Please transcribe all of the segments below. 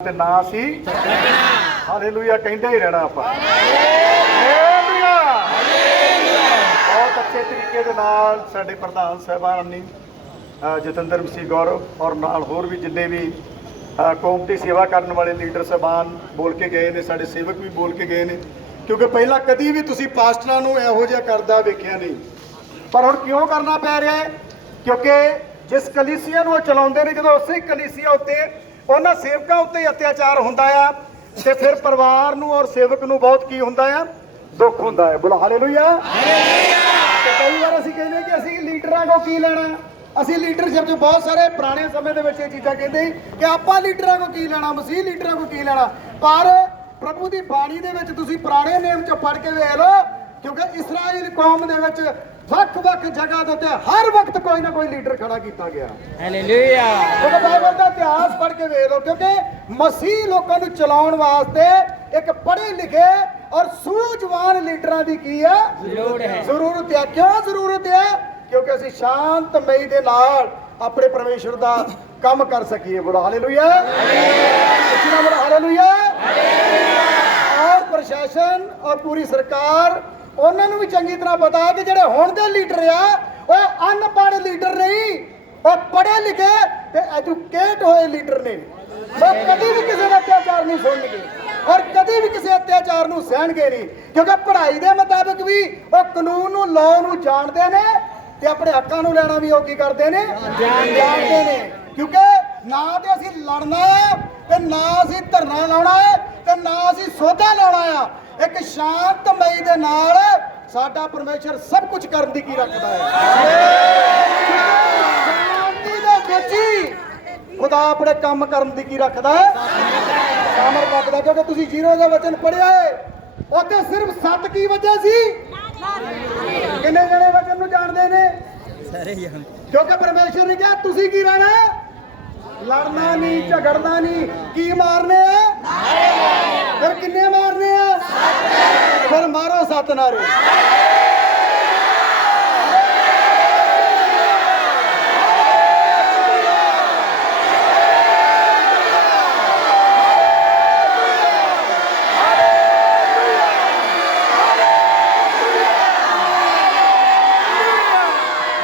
ਤੇ ਨਾ ਸੀ ਹਾਲੇਲੂਇਆ ਕਹਿੰਦੇ ਹੀ ਰਹਿਣਾ ਆਪਾਂ। ਹਾਲੇਲੂਇਆ! ਬਹੁਤ ਅੱਛੇ ਤਰੀਕੇ ਦੇ ਨਾਲ ਸਾਡੇ ਪ੍ਰਧਾਨ ਸਾਹਿਬਾਨ ਨੇ ਜਤਿੰਦਰ ਮਸੀਹ ਗੌਰਵ ਔਰ ਨਾਲ ਹੋਰ ਵੀ ਜਿੰਨੇ ਵੀ ਕੌਮ ਦੀ ਸੇਵਾ ਕਰਨ ਵਾਲੇ ਲੀਡਰ ਸਾਹਿਬਾਨ ਬੋਲ ਕੇ ਗਏ ਨੇ, ਸਾਡੇ ਸੇਵਕ ਵੀ ਬੋਲ ਕੇ ਗਏ ਨੇ। ਕਿਉਂਕਿ ਪਹਿਲਾਂ ਕਦੀ ਵੀ ਤੁਸੀਂ ਪਾਸਟਰਾਂ ਨੂੰ ਇਹੋ ਜਿਹਾ ਕਰਦਾ ਵੇਖਿਆ ਨਹੀਂ। ਪਰ ਹੁਣ ਕਿਉਂ ਕਰਨਾ ਪੈ ਰਿਹਾ ਹੈ? ਕਿਉਂਕਿ ਜਿਸ ਕਲੀਸਿਆ ਨੂੰ ਉਹ ਚਲਾਉਂਦੇ ਨੇ, ਜਦੋਂ ਉਸੇ ਕਲੀਸਿਆ ਉੱਤੇ ਉਹਨਾਂ ਸੇਵਕਾਂ ਉੱਤੇ ਅਤਿਆਚਾਰ ਹੁੰਦਾ ਆ ਤੇ ਫਿਰ ਪਰਿਵਾਰ ਨੂੰ ਔਰ ਸੇਵਕ ਨੂੰ ਬਹੁਤ ਕੀ ਹੁੰਦਾ ਆ? ਦੁੱਖ ਹੁੰਦਾ ਹੈ ਬੋਲੋ ਹਾਲੇਲੂਇਆ। ਤੇ ਕਈ ਵਾਰ ਅਸੀਂ ਕਹਿੰਦੇ ਕਿ ਅਸੀਂ ਲੀਡਰਾਂ ਕੋ ਕੀ ਲੈਣਾ? ਅਸੀਂ ਲੀਡਰਸ਼ਿਪ 'ਚ ਬਹੁਤ ਸਾਰੇ ਪੁਰਾਣੇ ਸਮੇਂ ਦੇ ਵਿੱਚ ਇਹ ਚੀਜ਼ਾਂ ਕਹਿੰਦੇ ਕਿ ਆਪਾਂ ਲੀਡਰਾਂ ਕੋ ਕੀ ਲੈਣਾ? ਮਸੀਹ ਲੀਡਰਾਂ ਕੋ ਕੀ ਲੈਣਾ? ਪਰ ਪ੍ਰਭੂ ਦੀ ਬਾਣੀ ਦੇ ਵਿੱਚ ਤੁਸੀਂ ਪੁਰਾਣੇ ਨੇਮ 'ਚ ਪੜ੍ਹ ਕੇ ਵੇਖ ਲਓ, ਕਿਉਂਕਿ ਇਸਰਾਇਲ ਕੌਮ ਦੇ ਵਿੱਚ ਵੱਖ-ਵੱਖ ਜਗ੍ਹਾ ਦੇ ਉੱਤੇ ਹਰ ਵਕਤ ਕੋਈ ਨਾ ਕੋਈ ਲੀਡਰ ਖੜਾ ਕੀਤਾ ਗਿਆ। ਹਾਲੇਲੂਇਆ ਕਿਉਂਕਿ ਬਾਈਬਲ ਦਾ ਇਤਿਹਾਸ ਪੜ੍ਹ ਕੇ ਵੇਖ ਲਓ ਕਿਉਂਕਿ ਮਸੀਹ ਲੋਕਾਂ ਨੂੰ ਚਲਾਉਣ ਵਾਸਤੇ ਇੱਕ ਪੜ੍ਹੇ ਲਿਖੇ ਔਰ ਸੂਝਵਾਨ ਲੀਡਰਾਂ ਦੀ ਕੀ ਹੈ ਲੋੜ ਹੈ। ਜ਼ਰੂਰਤ ਹੈ ਕਿਉਂ ਜ਼ਰੂਰਤ ਹੈ ਕਿਉਂਕਿ ਅਸੀਂ ਸ਼ਾਂਤਮਈ ਦੇ ਨਾਲ ਆਪਣੇ ਪਰਮੇਸ਼ਰ ਦਾ ਕੰਮ ਕਰ ਸਕੀਏ। ਬੋਲੋ ਹਾਲੇਲੂਇਆ ਹਾਲੇਲੂਇਆ ਬੋਲੋ ਹਾਲੇਲੂਇਆ ਔਰ ਪ੍ਰਸ਼ਾਸਨ ਔਰ ਪੂਰੀ ਸਰਕਾਰ ਉਹਨਾਂ ਨੂੰ ਵੀ ਚੰਗੀ ਤਰ੍ਹਾਂ ਪਤਾ ਹੈ ਕਿ ਜਿਹੜੇ ਹੁਣ ਦੇ ਲੀਡਰ ਆ ਉਹ ਅਨਪੜ੍ਹ ਲੀਡਰ ਨਹੀਂ ਉਹ ਪੜ੍ਹੇ ਲਿਖੇ ਤੇ ਐਜੂਕੇਟ ਹੋਏ ਲੀਡਰ ਨੇ। ਉਹ ਕਦੀ ਵੀ ਕਿਸੇ ਦਾ ਅਤਿਆਚਾਰ ਨਹੀਂ ਸੁਣਨਗੇ ਔਰ ਕਦੀ ਵੀ ਕਿਸੇ ਅਤਿਆਚਾਰ ਨੂੰ ਸਹਿਣਗੇ ਨਹੀਂ ਕਿਉਂਕਿ ਪੜ੍ਹਾਈ ਦੇ ਮੁਤਾਬਕ ਵੀ ਉਹ ਕਾਨੂੰਨ ਨੂੰ ਲਾਅ ਨੂੰ ਜਾਣਦੇ ਨੇ ਤੇ ਆਪਣੇ ਹੱਕਾਂ ਨੂੰ ਲੈਣਾ ਵੀ ਉਹ ਕੀ ਕਰਦੇ ਨੇ? ਜਾਣਦੇ ਨੇ। ਕਿਉਂਕਿ ਨਾ ਤੇ ਅਸੀਂ ਲੜਨਾ ਤੇ ਨਾ ਅਸੀਂ ਧਰਨਾ ਲਾਉਣਾ ਹੈ ਤੇ ਨਾ ਅਸੀਂ ਸੋਧਾ ਲਾਉਣਾ ਆ। ਇੱਕ ਸ਼ਾਂਤਮਈ ਦੇ ਨਾਲ ਸਾਡਾ ਪਰਮੇਸ਼ਰ ਸਭ ਕੁਝ ਕਰਨ ਦੀ ਕੀ ਰੱਖਦਾ ਹੈ ਸ਼ਾਂਤੀ ਦੇ ਵਿੱਚ ਹੀ ਖੁਦਾ ਆਪਣੇ ਕੰਮ ਕਰਨ ਦੀ ਕੀ ਰੱਖਦਾ ਹੈ ਕਾਮਰ ਰੱਖਦਾ ਕਿਉਂਕਿ ਤੁਸੀਂ ਜੀਰੋ ਦਾ ਵਚਨ ਪੜਿਆ ਹੈ ਉੱਥੇ ਸਿਰਫ ਸੱਤ ਕੀ ਵਜ੍ਹਾ ਸੀ? ਕਿੰਨੇ ਜਣੇ ਵਚਨ ਨੂੰ ਜਾਣਦੇ ਨੇ? ਸਾਰੇ ਜਾਣ ਕਿਉਂਕਿ ਪਰਮੇਸ਼ਰ ਨੇ ਕਿਹਾ ਤੁਸੀਂ ਕੀ ਰਹਿਣਾ? ਹੈ? ਲੜਨਾ ਨਹੀਂ, ਝਗੜਨਾ ਨਹੀਂ। ਕੀ ਮਾਰਨੇ ਆ? ਫਿਰ ਕਿੰਨੇ ਮਾਰਨੇ ਆ? ਫਿਰ ਮਾਰੋ ਸੱਤ ਨਾਰੇ।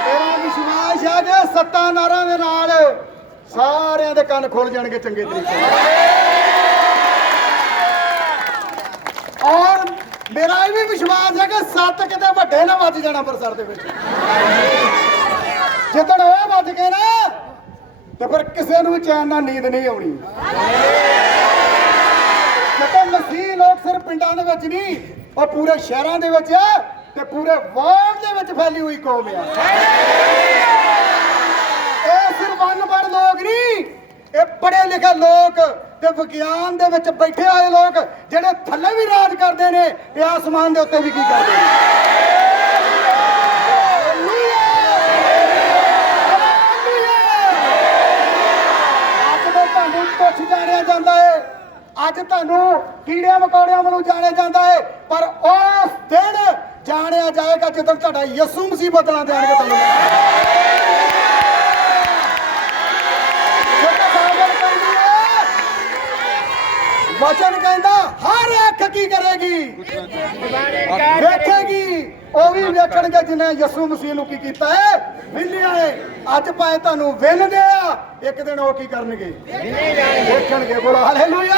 ਮੇਰਾ ਵਿਸ਼ਵਾਸ ਹੈ ਕਿ ਸੱਤਾ ਨਾਰਾਂ ਦੇ ਨਾਲ। ਸਾਰਿਆਂ ਦੇ ਕੰਨ ਖੁੱਲ ਜਾਣਗੇ ਚੰਗੇ ਤਰੀਕੇ ਨਾਲ। ਔਰ ਮੇਰਾ ਇਹ ਵੀ ਵਿਸ਼ਵਾਸ ਹੈ ਕਿ ਸੱਤ ਕਿਤੇ ਵੱਡੇ ਨਾ ਵੱਜ ਜਾਣਾ ਅੰਮ੍ਰਿਤਸਰ ਦੇ ਵਿੱਚ। ਜਿੱਦਣ ਉਹ ਵੱਜ ਗਏ ਨਾ, ਤੇ ਫਿਰ ਕਿਸੇ ਨੂੰ ਚੈਨ ਨਾਲ ਨੀਂਦ ਨਹੀਂ ਆਉਣੀ। ਕਿਉਂਕਿ ਮਸੀਹ ਲੋਕ ਸਿਰ ਪਿੰਡਾਂ ਦੇ ਵਿੱਚ ਨਹੀਂ ਉਹ ਪੂਰੇ ਸ਼ਹਿਰਾਂ ਦੇ ਵਿੱਚ ਆ, ਤੇ ਪੂਰੇ ਵਰਲਡ ਦੇ ਵਿੱਚ ਫੈਲੀ ਹੋਈ ਕੌਮ ਆ। ਇਹ ਸਿਰਫ ਅਨਪੜ੍ਹ ਲੋਕ ਲਿਖੇ ਲੋਕ ਤੇ ਵਿਗਿਆਨ ਦੇ ਵਿੱਚ ਬੈਠੇ ਹੋਏ ਲੋਕ ਜਿਹੜੇ ਥੱਲੇ ਵੀ ਰਾਜ ਕਰਦੇ ਨੇ ਤੇ ਆਸਮਾਨ ਦੇ ਉੱਤੇ ਵੀ ਕੀ ਕਰਦੇ ਨੇ? ਅੱਜ ਦੇ ਤੁਹਾਨੂੰ ਕੁਛ ਜਾਣਿਆ ਜਾਂਦਾ ਹੈ ਅੱਜ ਤੁਹਾਨੂੰ ਕੀੜਿਆਂ ਮਕੌੜਿਆਂ ਵੱਲੋਂ ਜਾਣਿਆ ਜਾਂਦਾ ਹੈ ਪਰ ਉਸ ਦਿਨ ਜਾਣਿਆ ਜਾਏਗਾ ਜਦੋਂ ਤੁਹਾਡਾ ਯਿਸੂ ਮਸੀਹ ਬਦਲਾਂ ਦੇਣਗੇ ਤੁਹਾਨੂੰ ਛੋਟਾ ਬਾਈਬਲ ਕਹਿੰਦੀ ਹੈ ਵਚਨ ਕਹਿੰਦਾ, ਹਰ ਅੱਖ ਕੀ ਕਰੇਗੀ? ਵੇਖੇਗੀ। ਉਹ ਵੀ ਵੇਖਣਗੇ ਜਿਨੇ ਯਿਸੂ ਮਸੀਹ ਨੂੰ ਕੀ ਕੀਤਾ ਹੈ। ਵਿਲਿਆ ਹੈ ਅੱਜ ਭਾਵੇਂ ਤੁਹਾਨੂੰ ਵਿਲਦੇ ਆ ਇੱਕ ਦਿਨ ਉਹ ਕੀ ਕਰਨਗੇ? ਵੇਖਣਗੇ। ਬੋਲੋ ਹਾਲੇਲੂਇਆ